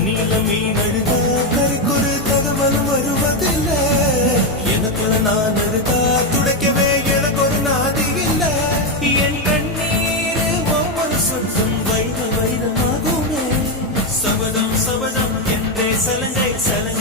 தண்ணியில மீன் அழுதா கரைக்கொரு தகவலும் வருவதில்லை. எனக்குள்ள நான் அழுதா துடைக்கவே எனக்கு ஒரு நாதி இல்லை. என் கண்ணீர் ஒவ்வொரு சொந்தம் வைர வைரமாகுமே. சபதம் சபதம் என்றே சலங்கை சலங்கை